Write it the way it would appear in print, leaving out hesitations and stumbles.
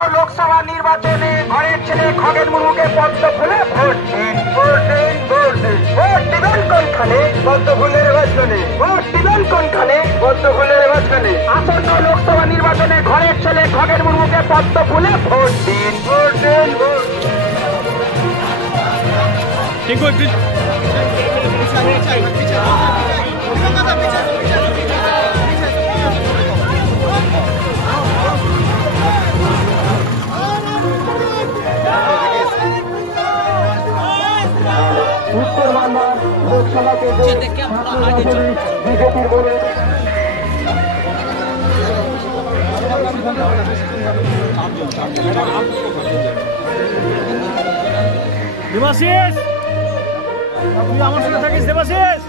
লোকসভা নির্বাচনে ঘরের ছেলে খগেন মুর্মুকে পদ্ম ফুলে ভোট দিন। ভোট দিবেন কোনখানে? পদ্ম ফুলের নির্বাচনে। ভোট দিবেন কোনখানে? পদ্ম ফুলের নির্বাচনে। আসন্ন লোকসভা নির্বাচনে ঘরের ছেলে খগেন মুর্মুকে পদ্ম ফুলে ভোট দিন। উত্তর বাংলার লোকসভাকে বিজেপির বলে দেবাশিস, তুই আমার সাথে থাকিস দেবাশিস।